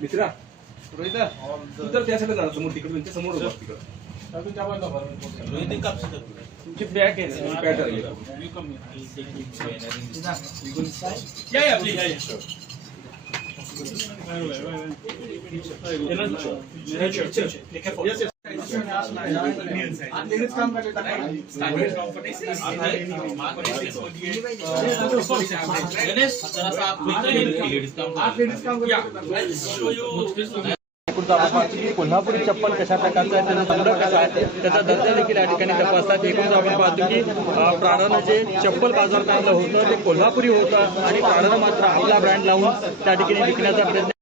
मित्रा रोहित तू तर त्या साईडला समोर तिकडे त्यांच्या समोर उभा तिकडे तुमची बॅग आहे ना पॅड कोल्हापुरी चप्पल कशा प्रकारचा आहे, त्याचा संग्रह कसा आहे, त्याचा दर्जा देखील या ठिकाणी तपासतात. एकूण आपण पाहतो की प्राणानं जे चप्पल बाजारात आणलं होतं ते कोल्हापुरी होतं आणि प्राणानं मात्र आपला ब्रँड लावून त्या ठिकाणी विकण्याचा प्रयत्न